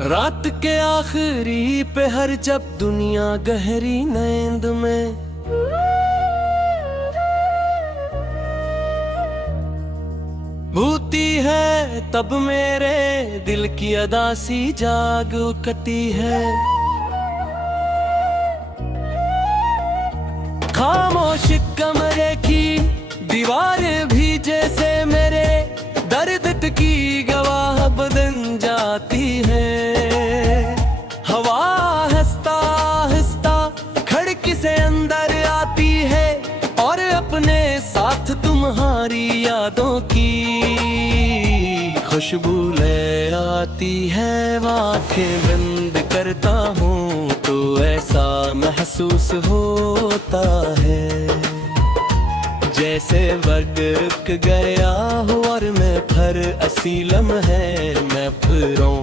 रात के आखिरी पहर जब दुनिया गहरी नींद में भूती है, तब मेरे दिल की अदासी जाग उठती है। खामोश कमरे की दीवारें भी जैसे मेरे दर्द की गवाह बदन जाती है। हवा हंसता हंसता खिड़की से अंदर आती है और अपने साथ तुम्हारी यादों की खुशबू ले आती है। आंखें बंद करता हूँ तो ऐसा महसूस होता है जैसे वक्त रुक गया हो और मैं फिर असीलम है। मैं फिरूं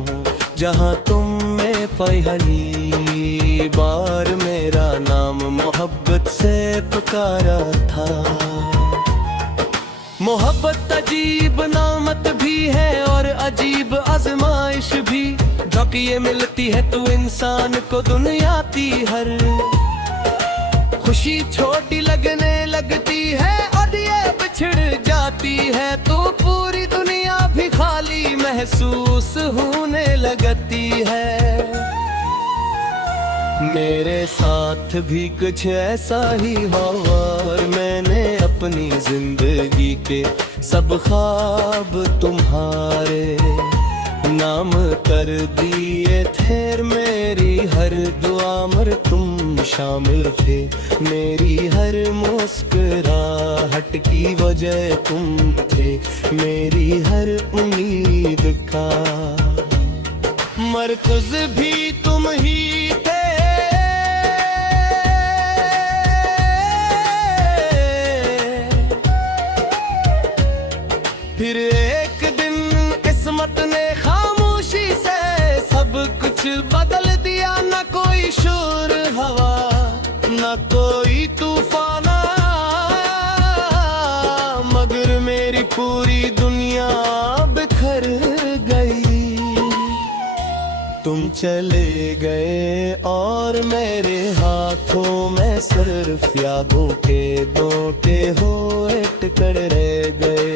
जहाँ तुम में पहली बार मेरा नाम मोहब्बत से पुकारा था। मोहब्बत अजीब नामत भी है और अजीब आजमाइश भी। जब ये मिलती है तो इंसान को दुनिया की हर खुशी छोटी लगने लगती है और ये बिछड़ जाती है तो पूरी दुनिया भी खाली महसूस होने लगती है। मेरे साथ भी कुछ ऐसा ही हुआ और मैंने अपनी जिंदगी के सब ख्वाब तुम्हारे नाम कर दिए थे। मेरी हर दुआ मर तुम शामिल थे, मेरी हर मुस्कुराहट की वजह तुम थे, मेरी हर उम्मीद का मरकज़ भी तुम ही थे। फिर एक दिन किस्मत ने खामोशी से सब कुछ बदल दिया। न कोई शोर हवा न कोई तूफान, मगर मेरी पूरी दुनिया बिखर गई। तुम चले गए और मेरे हाथों में सिर्फ यादों के दोटे हो अटकर रह गए।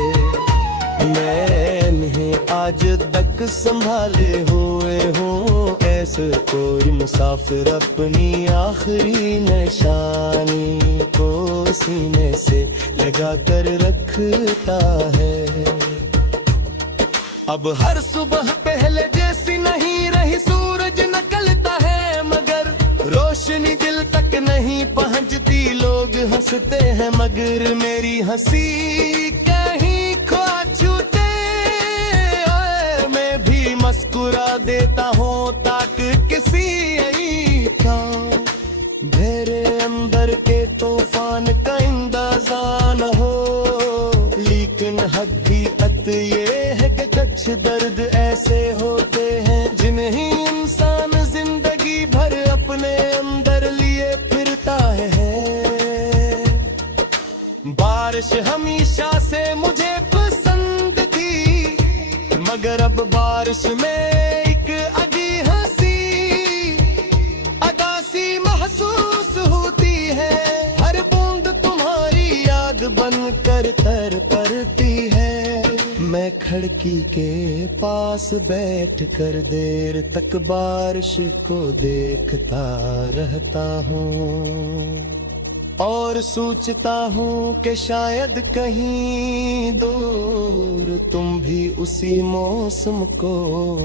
मैंने आज तक संभाले हुए हूँ ऐसे कोई मुसाफिर अपनी आखिरी निशानी को सीने से लगा कर रखता है। अब हर सुबह पहले जैसी नहीं रही, सूरज निकलता है मगर रोशनी दिल तक नहीं पहुँचती। लोग हंसते हैं मगर मेरी हंसी कहीं खो छूटे। मैं भी मुस्कुरा देता हूँ ताकि किसी का मेरे अंदर के तूफान का अंदाजा न हो। लेकिन हकीकत ये है कि कुछ दर्द ऐसे होते हैं जिन्हें इंसान जिंदगी भर अपने अंदर लिए फिरता है। बारिश हमेशा से मुझे पसंद थी मगर अब बारिश में एक अजी हंसी अदासी महसूस होती है। हर बूंद तुम्हारी याद बनकर तर पड़ती है। मैं खिड़की के पास बैठ कर देर तक बारिश को देखता रहता हूँ और सोचता हूँ कि शायद कहीं दूर तुम भी उसी मौसम को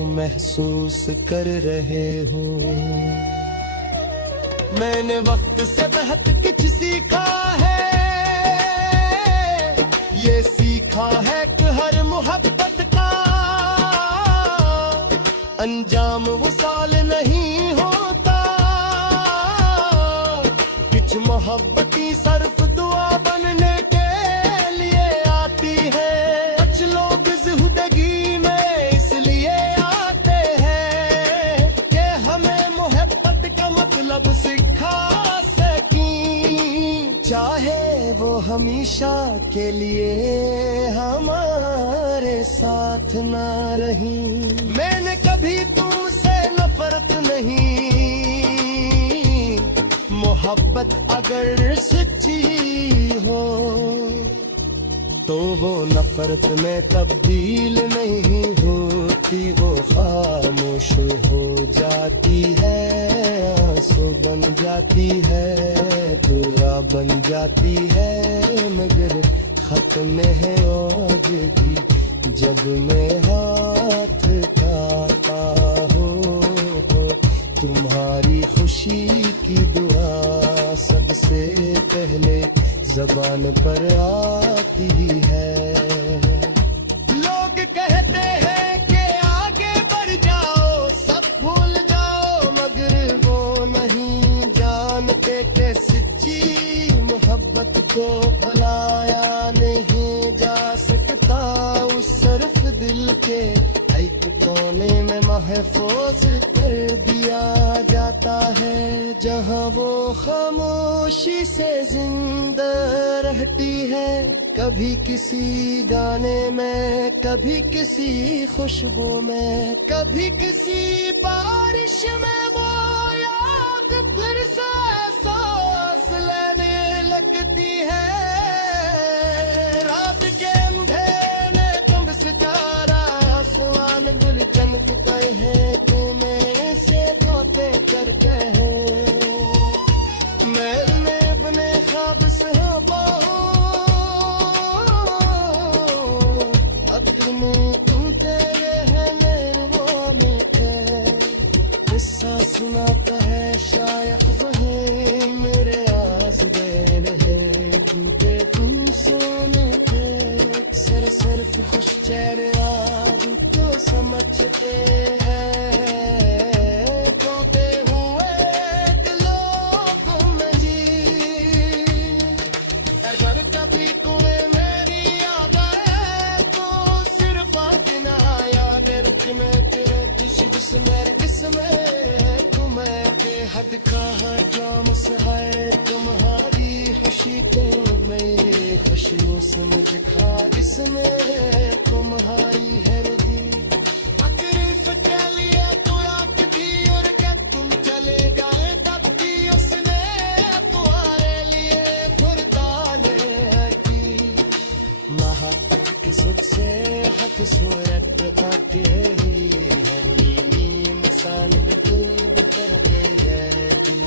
महसूस कर रहे हो। मैंने वक्त से बहुत कुछ सीखा है, ये सीखा है कि हर मोहब्बत का अंजाम वसाल नहीं होता। कुछ मोहब्बती सिर्फ दुआ बनने के लिए आती है। कुछ लोग जिंदगी में इसलिए आते हैं कि हमें मोहब्बत का मतलब सिखा सकें, चाहे वो हमेशा के लिए हमारे साथ ना रही। मैंने कभी तुमसे नफरत नहीं, मोहब्बत अगर सच्ची हो तो वो नफरत में तब्दील नहीं होती, वो खामोश हो जाती है, आंसू बन जाती है, दुआ बन जाती है, मगर खत्म है आज भी जब मैं हाथ उठाता हो तुम्हारी खुशी की दुआ सबसे पहले ज़बान पर आती है। लोग कहते हैं कि आगे बढ़ जाओ, सब भूल जाओ, मगर वो नहीं जानते कि सच्ची मोहब्बत को भुलाया नहीं जा सकता। उस सिर्फ दिल के एक कोने में महफूज कर दिया जाता है, जहाँ वो खामोशी से जिंदा रहती है, कभी किसी गाने में, कभी किसी खुशबू में, कभी किसी बारिश में, वो याद फिर से सांस लेने लगती है। रात के अंधेरे में तुम सितारा आसमान गुल चमकते हैं, तुम्हें से तोते करके है, मैं अपने ख्वाब से तुम तेरे हैं मेरे वो मिलके सुनाता है, शायद वही मेरे आस दे रहे टूटे तुम सोने के सिर्फ खुश चेहरे तो समझते हैं, खोते हुए दिलों को मैं जी, अगर कभी तुम्हें मेरी याद आए तो सिर्फ आना याद रख में तेरे किस मेरे किस्में तुम्हें बेहद कहा जाम है, तुम्हारी खुशी को मेरी खुशियों से मुझे खा, इसमें तुम्हारी है रुदी तकलीफ के लिए तो आती, और क्या तुम चले जाए तब भी उसने तुम्हारे लिए फुरताने की महापत की सुध से हक सूरत आती है, नीली मसान दूध करते जाएगी।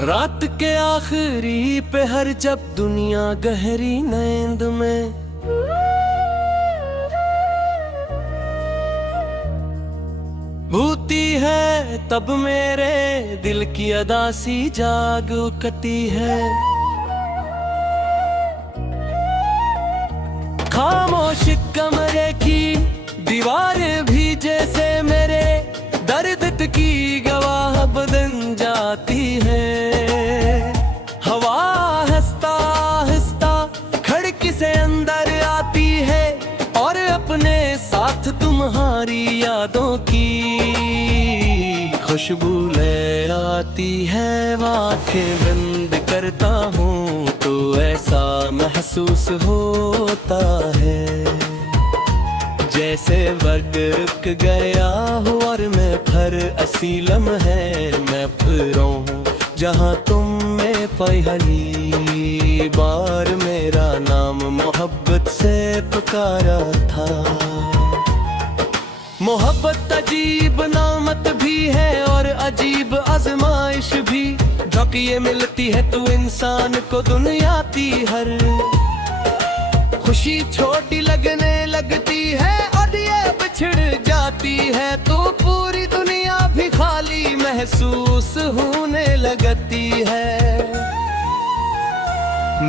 रात के आखिरी पहर जब दुनिया गहरी नींद में भूती है, तब मेरे दिल की अदासी जाग उठती है। खामोश कमरे की दीवारें भी जैसे मेरे दर्द की गवाह बन जाती है। हवा हंसता हंसता खिड़की से अंदर आती है, और अपने साथ तुम्हारी यादों की खुशबू ले आती है। आंखें बंद करता हूँ तो ऐसा महसूस होता है जैसे वक्त रुक गया हो, और मैं फिर असीलम है मैं फिरूं जहाँ तुम में पहली बार मेरा नाम मोहब्बत से पुकारा था। मोहब्बत अजीब नामत भी है और अजीब आजमाइश भी, जब ये मिलती है तो इंसान को दुनिया की हर खुशी छोटी लगने लगती है, और ये बिछड़ जाती है तो पूरी दुनिया भी खाली महसूस होने लगती है।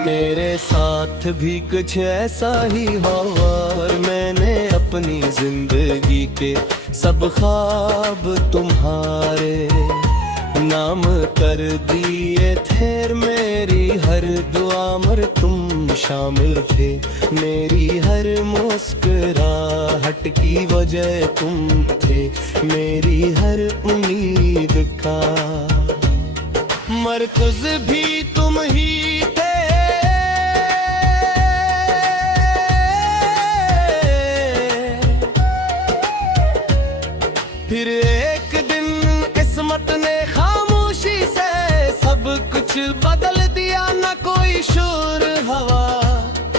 मेरे साथ भी कुछ ऐसा ही हुआ, और मैंने अपनी जिंदगी के सब ख्वाब तुम्हारे नाम कर दिए थे। मेरी हर दुआ मर तुम शामिल थे, मेरी हर मुस्कुराहट की वजह तुम थे, मेरी हर उम्मीद का मरकज भी तुम ही थे, फिर एक दिन किस्मत ने खामोशी से सब कुछ बदल दिया। न कोई शोर हवा,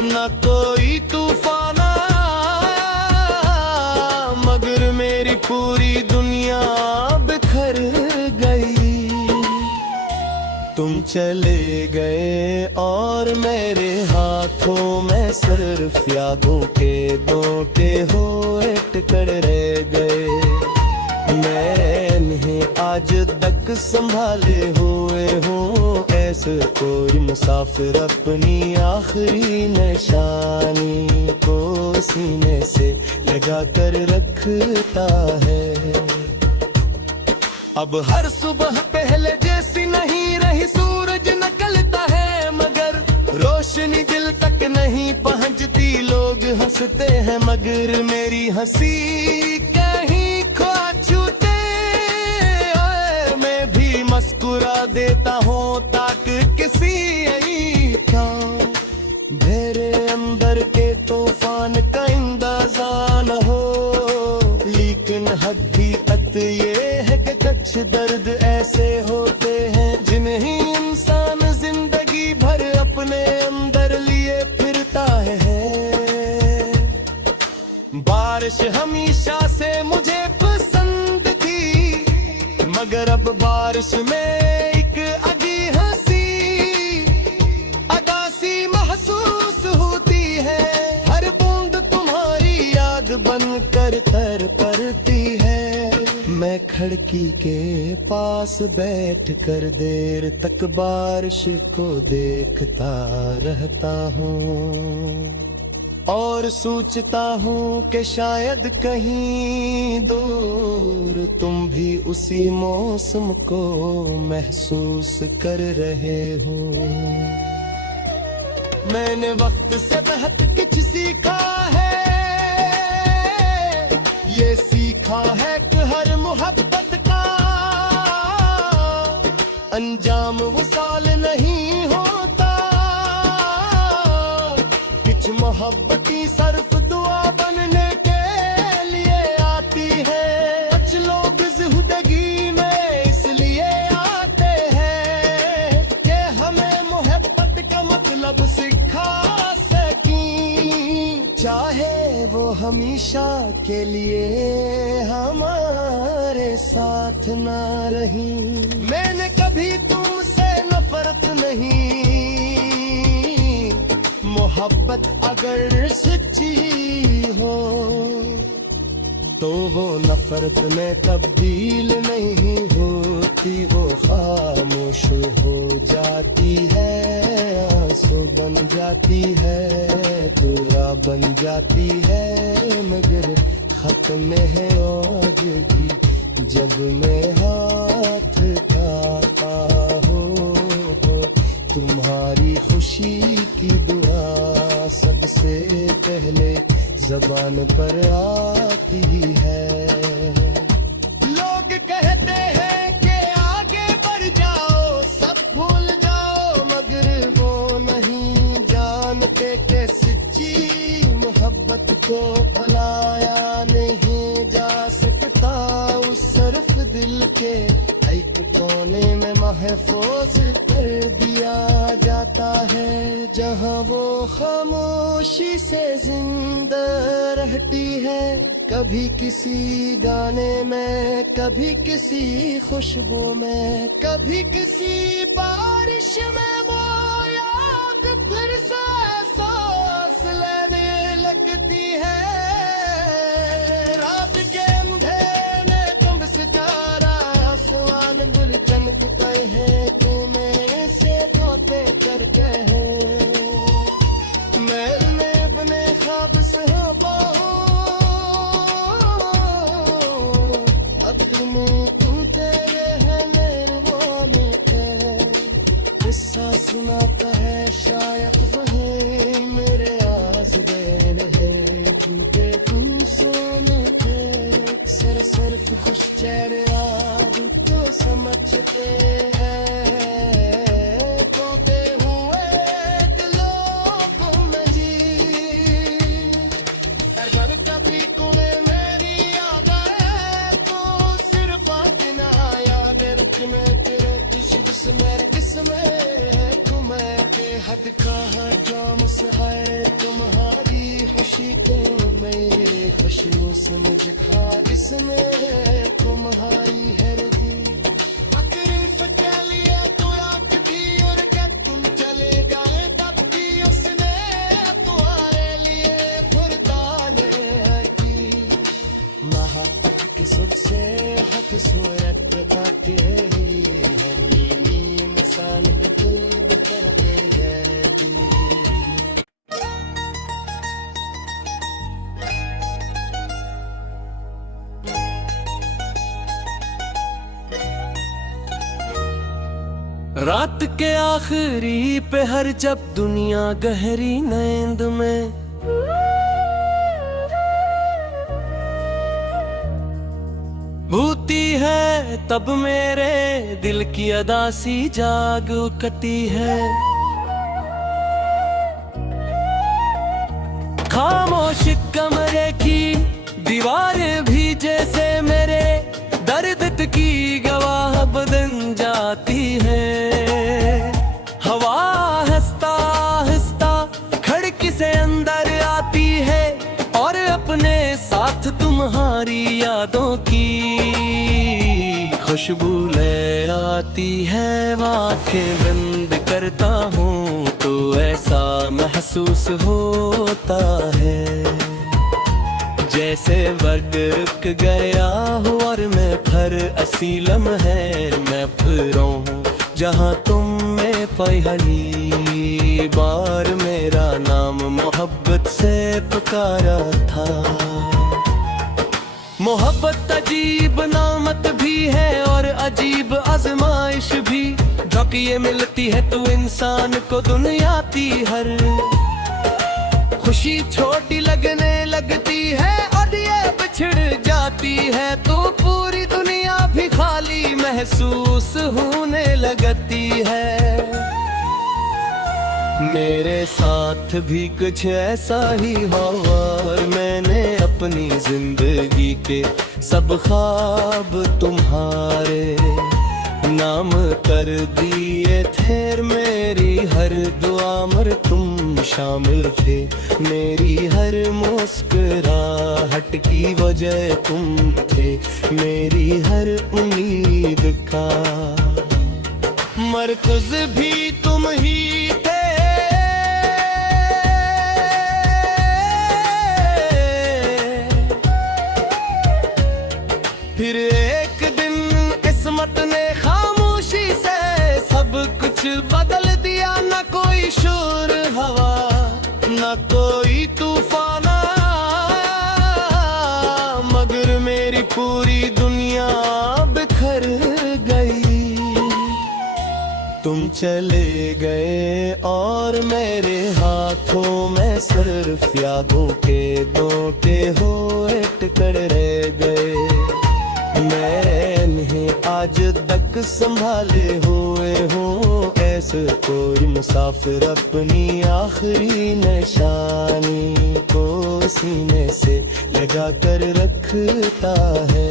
न कोई तूफान आया, मगर मेरी पूरी दुनिया बिखर गई। तुम चले गए और मेरे हाथों में सिर्फ यादों के दोटे हो अटकर रह गए। मैंने आज तक संभाले हुए हूँ ऐसे कोई मुसाफिर अपनी आखिरी निशानी को सीने से लगा कर रखता है। अब हर सुबह पहले जैसी नहीं रही, सूरज निकलता है मगर रोशनी दिल तक नहीं पहुंचती। लोग हंसते हैं मगर मेरी हंसी कहीं खो छूटे। मैं भी मुस्कुरा देता हूँ ताकि किसी क्या मेरे अंदर के तूफान का अंदाजा न हो। लेकिन हकीकत ये है कि कुछ दर्द ऐसे होते हैं जिन्हें इंसान जिंदगी भर अपने अंदर लिए फिरता है। बारिश हमेशा से मुझे पसंद थी, मगर अब बारिश में एक अजीब हंसी अदासी महसूस होती है। हर बूंद तुम्हारी याद बनकर थर पड़ती है। मैं खिड़की के पास बैठ कर देर तक बारिश को देखता रहता हूँ और सोचता हूँ कि शायद कहीं दूर तुम भी उसी मौसम को महसूस कर रहे हो। मैंने वक्त से बहुत कुछ सीखा है, ये सीखा है कि हर मोहब्बत का अंजाम वसाल नहीं होता। कुछ मोहब्बती सिर्फ दुआ बनने के लिए आती है। कुछ लोग जिंदगी में इसलिए आते हैं कि हमें मोहब्बत का मतलब सिखा सकीं, चाहे वो हमेशा के लिए हमारे साथ ना रही। मैंने कभी तुमसे नफरत नहीं, मोहब्बत अगर सच्ची हो तो वो नफरत में तब्दील नहीं होती। वो खामोश हो जाती है, आंसू बन जाती है, दुआ बन जाती है, मगर खत्म है आज भी जब मैं हाथ उठाता हो। तुम्हारी खुशी की दुआ सबसे पहले ज़बान पर आती है। लोग कहते हैं कि आगे बढ़ जाओ, सब भूल जाओ, मगर वो नहीं जानते कि सच्ची मोहब्बत को भुलाया नहीं जा सकता। उस सिर्फ दिल के एक कोने में महफूज कर दिया जाता है, जहाँ वो खामोशी से जिंदा रहती है। कभी किसी गाने में, कभी किसी खुशबू में, कभी किसी बारिश में वो याद फिर से सांस लेने लगती है। रात के अंधेरे में तुम सितारा आसमान गुल चमकते हैं, तुम्हें से धोते करके हैं। मैंने अपने ख्वाब से सुनाता है शायद वही मेरे आस दिल है, झूठे तू सोने के सिर्फ खुश चेहरे तो समझते हैं। हुस्न दिखा इसने तुम्हारी हरदी तकरीफ के लिए तो आंख दी और क्या तुम चले गए तब भी उसने तुम्हारे लिए फिर ताने की महापत की सुख से हक सूरत आती है नीली इंसान बिल्कुल बदल गए दी रात के आखिरी पे हर जब दुनिया गहरी नींद में भूती है तब मेरे दिल की अदासी जाग उठती है खामोश कमरे की दीवारें भी जैसे मेरे दर्द की गवाह बदन जाती है हवा हंसता हंसता खिड़की से अंदर आती है और अपने साथ तुम्हारी यादों की खुशबू ले आती है आंखें बंद करता हूँ तो ऐसा महसूस होता है जैसे वक्त गया हो और मैं फिर असीलम है मैं फिरों हूँ जहाँ तुम में पहली बार मेरा नाम मोहब्बत से पुकारा था मोहब्बत अजीब नामत भी है और अजीब आजमाइश भी जब ये मिलती है तो इंसान को दुनियाती हर खुशी छोटी लगने लगती है और ये बिछड़ जाती है तो पूरी दुनिया भी खाली महसूस होने लगती है मेरे साथ भी कुछ ऐसा ही हुआ और मैंने अपनी जिंदगी के सब ख्वाब तुम्हारे नाम कर दिए थे मेरी हर दुआ मर तुम शामिल थे मेरी हर मुस्कुराहट की वजह तुम थे मेरी हर उम्मीद का मरकज़ भी तुम ही थे फिर एक दिन किस्मत ने खामोशी से सब कुछ बदल दिया न कोई शोर हवा न कोई तूफान मगर मेरी पूरी दुनिया बिखर गई तुम चले गए और मेरे हाथों में सिर्फ यादों के दोटे हो अटकड़ रह गए मैंने आज तक संभाले हुए हूँ ऐसे कोई मुसाफिर अपनी आखिरी निशानी को सीने से लगा कर रखता है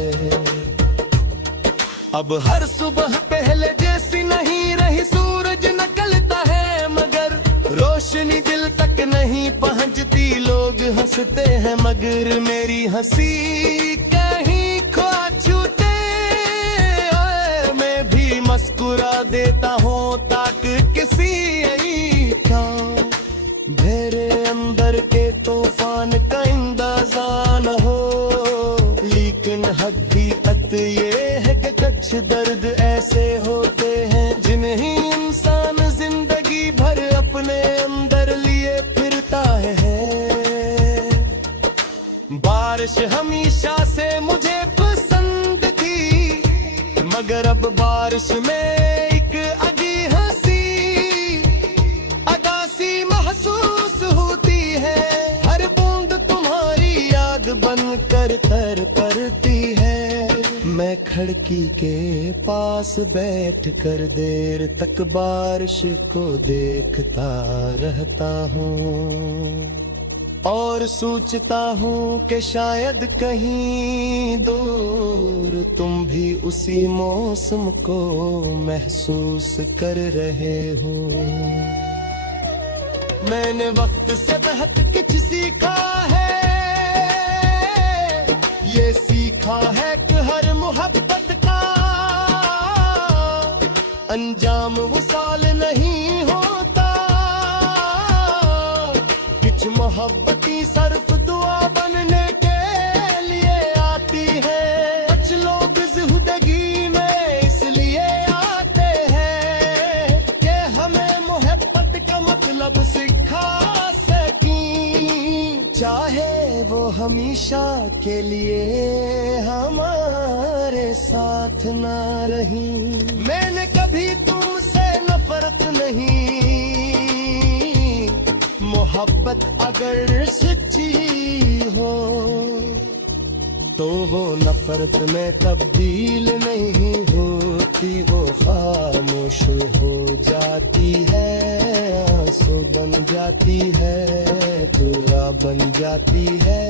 अब हर सुबह पहले जैसी नहीं रही सूरज निकलता है मगर रोशनी दिल तक नहीं पहुँचती लोग हंसते हैं मगर मेरी हंसी कहीं खो छूटे मैं भी मुस्कुरा देता हूँ ताकि किसी क्या मेरे अंदर के तूफान का अंदाजा न हो लेकिन हकीकत ये है कि कुछ दर्द ऐसे होते हैं जिन्हें इंसान जिंदगी भर अपने अंदर लिए फिरता है बारिश हमेशा से मुझे पसंद थी मगर अब बारिश में एक अजी हंसी अदासी महसूस होती है हर बूंद तुम्हारी याद बनकर तर परती है मैं खिड़की के पास बैठ कर देर तक बारिश को देखता रहता हूँ और सोचता हूँ कि शायद कहीं दूर तुम भी उसी मौसम को महसूस कर रहे हो मैंने वक्त से बहुत कुछ सीखा है मोहब्बती सिर्फ दुआ बनने के लिए आती है। कुछ लोग ज़िंदगी में इसलिए आते हैं कि हमें मोहब्बत का मतलब सिखा सकीं, चाहे वो हमेशा के लिए हमारे साथ ना रही। मैंने कभी तुमसे नफरत नहीं, मोहब्बत अगर सच्ची हो तो वो नफरत में तब्दील नहीं होती, वो खामोश हो जाती है, आंसू बन जाती है, दुआ बन जाती है,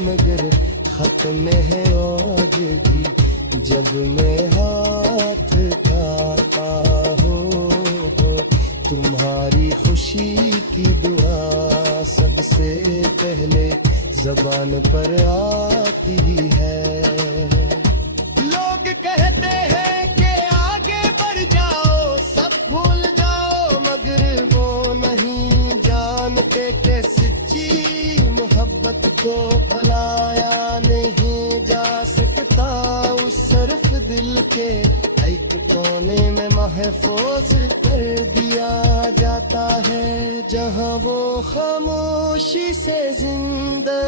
मगर खत में है आज भी जब मैं हाथ खाता हो। तुम्हारी खुशी की दुआ सबसे पहले ज़बान पर आती है। लोग कहते हैं कि आगे बढ़ जाओ, सब भूल जाओ, मगर वो नहीं जानते कि सच्ची मोहब्बत को भुलाया नहीं जा सकता। उस सिर्फ दिल के एक कोने में महफूज कर दिया जाता है, जहाँ वो खामोशी से जिंदा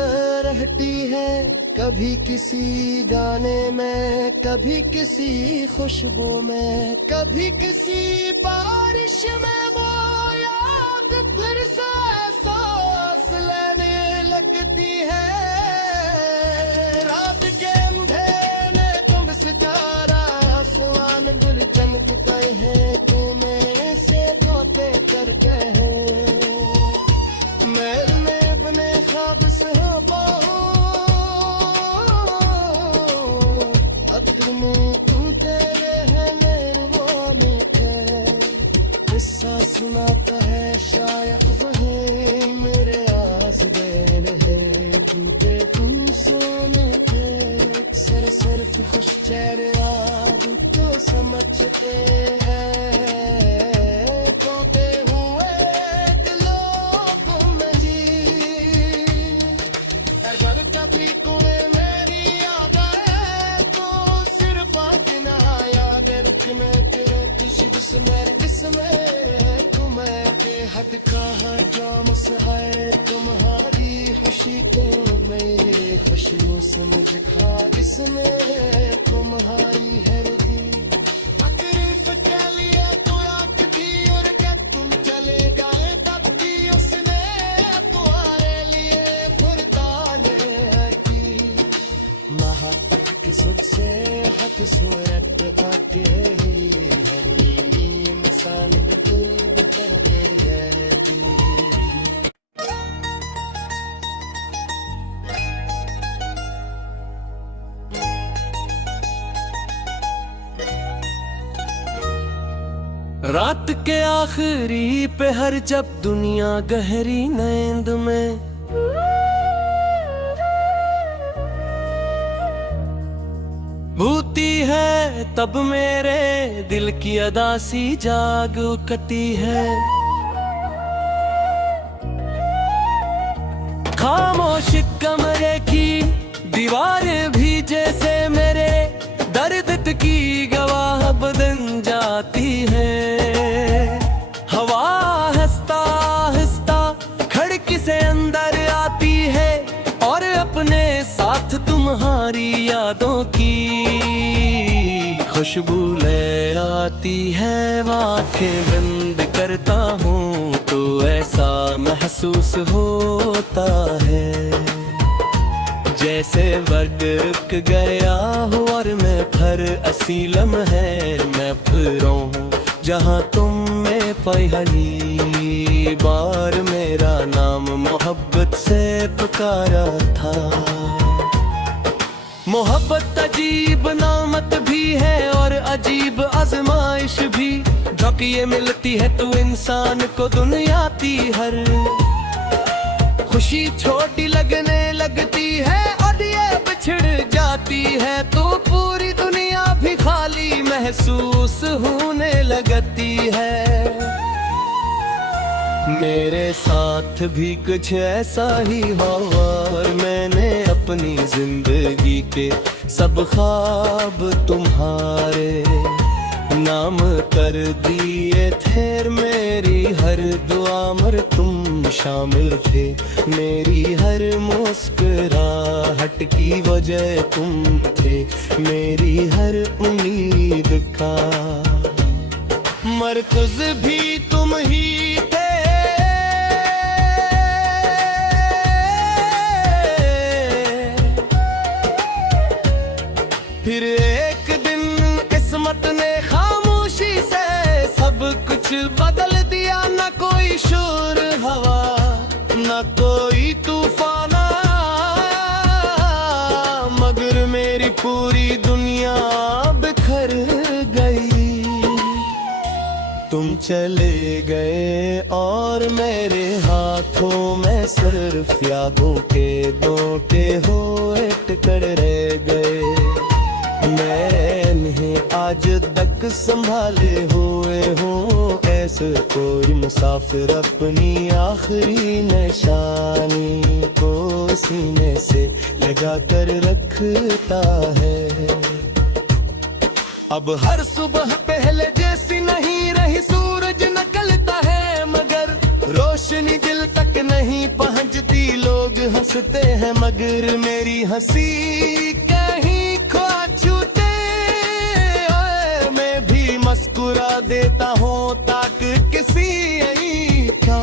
रहती है, कभी किसी गाने में, कभी किसी खुशबू में, कभी किसी बारिश में। वो याद फिर से सांस लेने लगती है। रात के अंधेरे में तुम सितारा, आसमान गुल चमकते हैं, तुम्हें से तोते करके हैं। मैं अपने ख्वाब से हो पाऊं, अक्र में तुम तेरे हैं, मेरे वो मीठे किस्सा सुनाता है, शायद वही मेरे आस दिल है, झूठे तुम सोने के सिर्फ खुश चेहरे तो समझते हैं, खोते हुए दिलों में जी। हर घर कभी कुएं मेरी याद आए तो सिर्फ आना याद रुक में तेरे किस्में तुम्हें बेहद कहा जो मुस्काए तुम्हारी खुशी को मेरी खुशियों से मुझे खा, इसमें तुम्हारी है रुकी तकलीफ के लिए तो आँख थी, और क्या तुम चले गए तब की उसने तुम्हारे लिए फिर ताने की। महातक की सुख से हक सूरत पाते ही है, नीली मसान बितूब करते हैं दी। रात के आखिरी पहर जब दुनिया गहरी नींद में, भूती है तब मेरे दिल की अदासी जाग उठती है। खामोश कमरे की दीवारें भी जैसे मेरे दर्द की गवाह बदन जाती है। हवा हंसता हंसता खिड़की से अंदर आती है, और अपने साथ तुम्हारी यादों की खुशबू ले आती है। आंखें बंद करता हूँ तो ऐसा महसूस होता है जैसे वक्त रुक गया हो, और मैं फिर असीलम है मैं फिरूं जहाँ तुम में पहली बार मेरा नाम मोहब्बत से पुकारा था। मोहब्बत अजीब नामत भी है और अजीब आजमाइश भी, जब ये मिलती है तो इंसान को दुनियाती हर खुशी छोटी लगने लगती है, और ये बिछड़ जाती है तो पूरी दुनिया भी खाली महसूस होने लगती है। मेरे साथ भी कुछ ऐसा ही हुआ और मैंने अपनी जिंदगी के सब ख्वाब तुम्हारे नाम कर दिए थे। मेरी हर दुआ मर तुम शामिल थे, मेरी हर मुस्कुराहट की वजह तुम थे, मेरी हर उम्मीद का मरकज भी तुम ही थे। फिर एक दिन किस्मत ने खामोशी से सब कुछ बदल दिया, न कोई शोर हवा न कोई तूफान आया, मगर मेरी पूरी दुनिया बिखर गई। तुम चले गए और मेरे हाथों में सिर्फ यादों के दोटे हुए टिकड़ रह गए। मैंने आज तक संभाले हुए हूँ ऐसे कोई मुसाफिर अपनी आखिरी निशानी को सीने से लगा कर रखता है। अब हर सुबह पहले जैसी नहीं रही, सूरज निकलता है मगर रोशनी दिल तक नहीं पहुंचती। लोग हंसते हैं मगर मेरी हंसी कहीं खो छूटे। मैं भी मुस्कुरा देता हूँ ताकि किसी क्या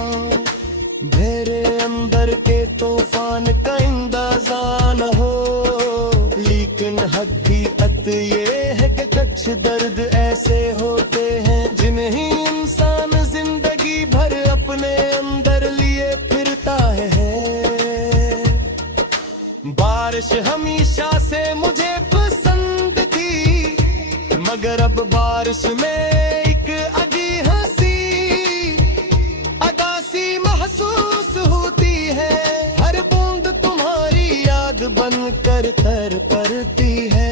मेरे अंदर के तूफान का अंदाजा न हो। लेकिन हकीकत ये है कि कुछ दर्द ऐसे होते हैं जिन्हें इंसान जिंदगी भर अपने अंदर लिए फिरता है। बारिश हमेशा से मुझे पसंद थी मगर अब बारिश में एक अजीब हंसी अदासी महसूस होती है। हर बूंद तुम्हारी याद बनकर तर पड़ती है।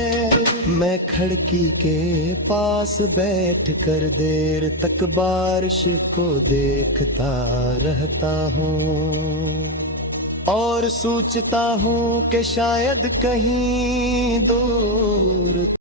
मैं खिड़की के पास बैठ कर देर तक बारिश को देखता रहता हूँ और सोचता हूँ कि शायद कहीं दूर